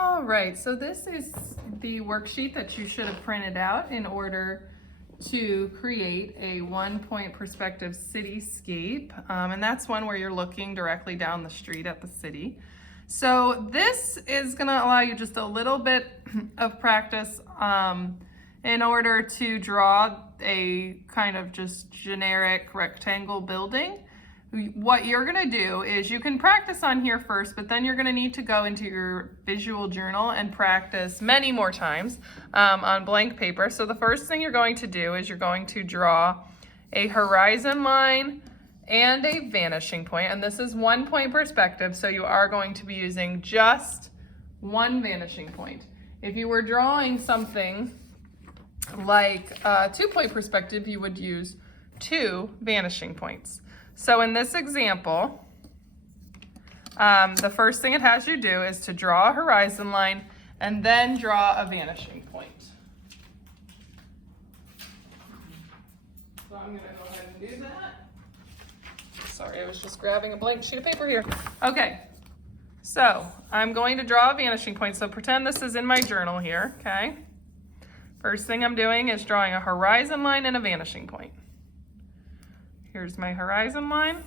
All right, so this is the worksheet that you should have printed out in order to create a 1-point perspective cityscape. And that's one where you're looking directly down the street at the city. So this is gonna allow you just a little bit of practice in order to draw a kind of just generic rectangle building. What you're gonna do is you can practice on here first, but then you're gonna need to go into your visual journal and practice many more times on blank paper. So the first thing you're going to do is you're going to draw a horizon line and a vanishing point, and this is 1-point perspective, so you are going to be using just one vanishing point. If you were drawing something like a 2-point perspective, you would use 2 vanishing points. So in this example, the first thing it has you do is to draw a horizon line and then draw a vanishing point. So I'm gonna go ahead and do that. Sorry, I was just grabbing a blank sheet of paper here. Okay, so I'm going to draw a vanishing point. So pretend this is in my journal here, okay? First thing I'm doing is drawing a horizon line and a vanishing point. Here's my horizon line.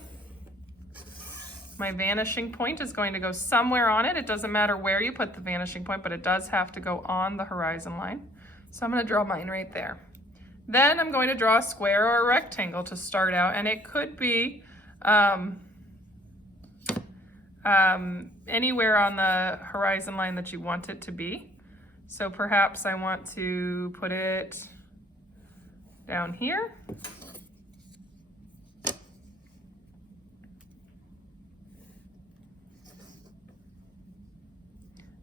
My vanishing point is going to go somewhere on it. It doesn't matter where you put the vanishing point, but it does have to go on the horizon line. So I'm going to draw mine right there. Then I'm going to draw a square or a rectangle to start out, and it could be anywhere on the horizon line that you want it to be. So perhaps I want to put it down here.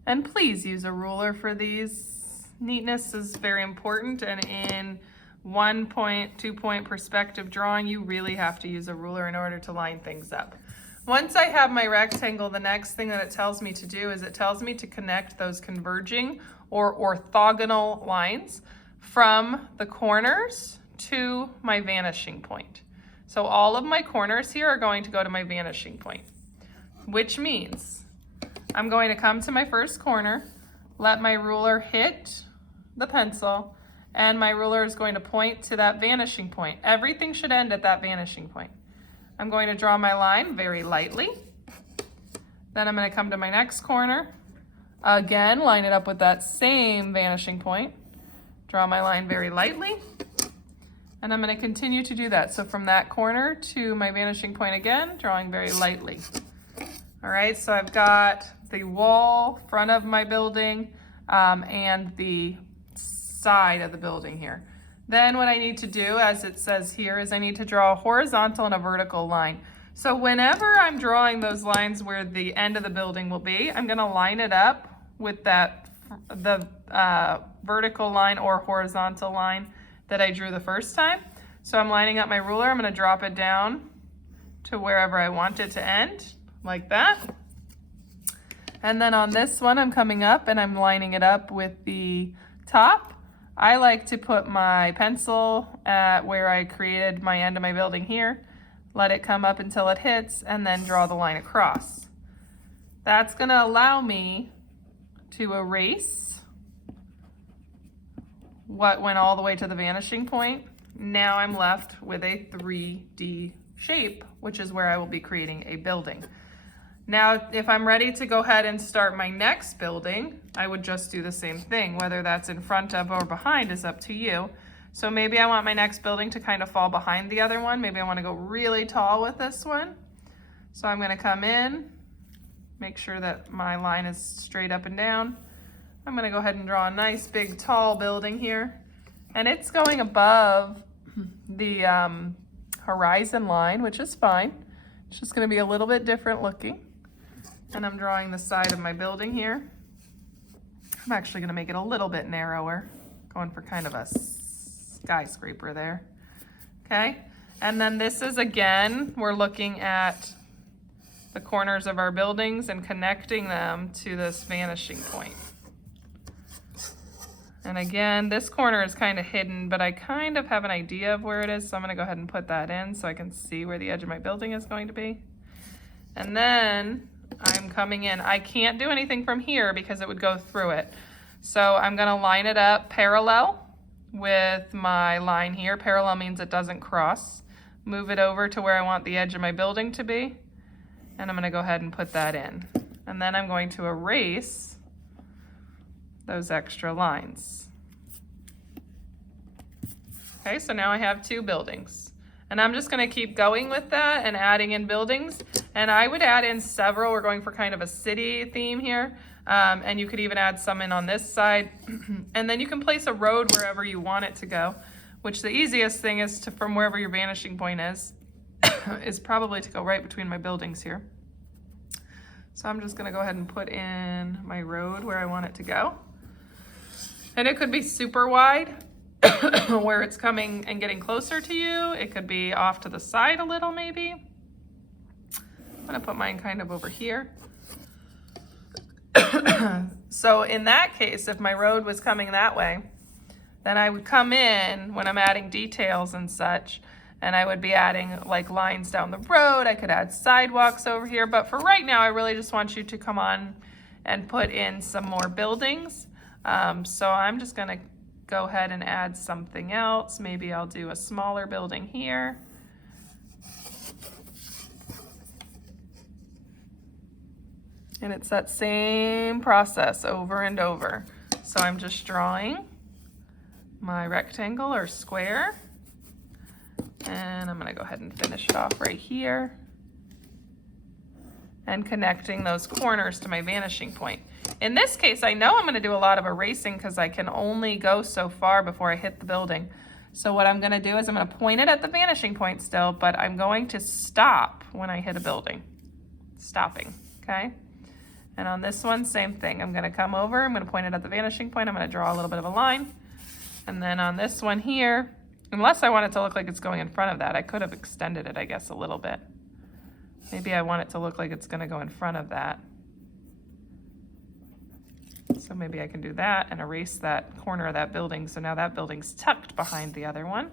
And please use a ruler for these. Neatness is very important, and in 1-point, 2-point perspective drawing, you really have to use a ruler in order to line things up. Once I have my rectangle, the next thing that it tells me to do is it tells me to connect those converging or orthogonal lines from the corners to my vanishing point. So all of my corners here are going to go to my vanishing point, which means I'm going to come to my first corner, let my ruler hit the pencil, and my ruler is going to point to that vanishing point. Everything should end at that vanishing point. I'm going to draw my line very lightly. Then I'm going to come to my next corner. Again, line it up with that same vanishing point. Draw my line very lightly. And I'm going to continue to do that. So from that corner to my vanishing point again, drawing very lightly. All right, so I've got the wall, front of my building, and the side of the building here. Then what I need to do, as it says here, is I need to draw a horizontal and a vertical line. So whenever I'm drawing those lines where the end of the building will be, I'm gonna line it up with the vertical line or horizontal line that I drew the first time. So I'm lining up my ruler, I'm gonna drop it down to wherever I want it to end, like that. And then on this one, I'm coming up and I'm lining it up with the top. I like to put my pencil at where I created my end of my building here, let it come up until it hits, and then draw the line across. That's gonna allow me to erase what went all the way to the vanishing point. Now I'm left with a 3D shape, which is where I will be creating a building. Now, if I'm ready to go ahead and start my next building, I would just do the same thing. Whether that's in front of or behind is up to you. So maybe I want my next building to kind of fall behind the other one. Maybe I want to go really tall with this one. So I'm going to come in, make sure that my line is straight up and down. I'm going to go ahead and draw a nice big tall building here. And it's going above the horizon line, which is fine. It's just going to be a little bit different looking. And I'm drawing the side of my building here. I'm actually going to make it a little bit narrower, going for kind of a skyscraper there. Okay, and then this is, again, we're looking at the corners of our buildings and connecting them to this vanishing point. And again, this corner is kind of hidden, but I kind of have an idea of where it is, so I'm going to go ahead and put that in so I can see where the edge of my building is going to be. And then I'm coming in. I can't do anything from here because it would go through it. So I'm gonna line it up parallel with my line here. Parallel means it doesn't cross. Move it over to where I want the edge of my building to be. And I'm gonna go ahead and put that in. And then I'm going to erase those extra lines. Okay, so now I have 2 buildings. And I'm just gonna keep going with that and adding in buildings. And I would add in several. We're going for kind of a city theme here. And you could even add some in on this side. And then you can place a road wherever you want it to go, which the easiest thing is to, from wherever your vanishing point is probably to go right between my buildings here. So I'm just gonna go ahead and put in my road where I want it to go. And it could be super wide, where it's coming and getting closer to you. It could be off to the side a little maybe. I'm gonna put mine kind of over here. So in that case, if my road was coming that way, then I would come in when I'm adding details and such, and I would be adding like lines down the road. I could add sidewalks over here, but for right now, I really just want you to come on and put in some more buildings. So I'm just gonna go ahead and add something else. Maybe I'll do a smaller building here. And it's that same process over and over. So I'm just drawing my rectangle or square. And I'm gonna go ahead and finish it off right here. And connecting those corners to my vanishing point. In this case, I know I'm gonna do a lot of erasing because I can only go so far before I hit the building. So what I'm gonna do is I'm gonna point it at the vanishing point still, but I'm going to stop when I hit a building. Stopping, okay? And on this one, same thing. I'm gonna come over, I'm gonna point it at the vanishing point, I'm gonna draw a little bit of a line. And then on this one here, unless I want it to look like it's going in front of that, I could have extended it, I guess, a little bit. Maybe I want it to look like it's gonna go in front of that. So maybe I can do that and erase that corner of that building. So now that building's tucked behind the other one.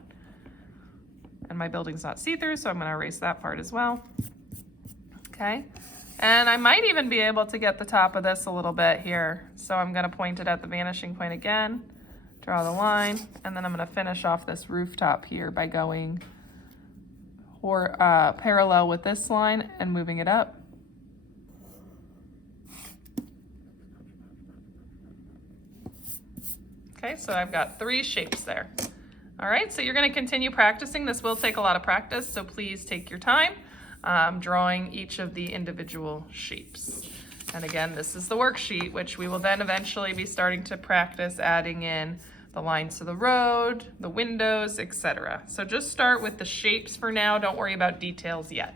And my building's not see-through, so I'm gonna erase that part as well. Okay. And I might even be able to get the top of this a little bit here. So I'm gonna point it at the vanishing point again, draw the line, and then I'm gonna finish off this rooftop here by going parallel with this line and moving it up. Okay, so I've got 3 shapes there. All right, so you're gonna continue practicing. This will take a lot of practice, so please take your time drawing each of the individual shapes. And again, this is the worksheet, which we will then eventually be starting to practice adding in the lines to the road, the windows, etc. So just start with the shapes for now. Don't worry about details yet.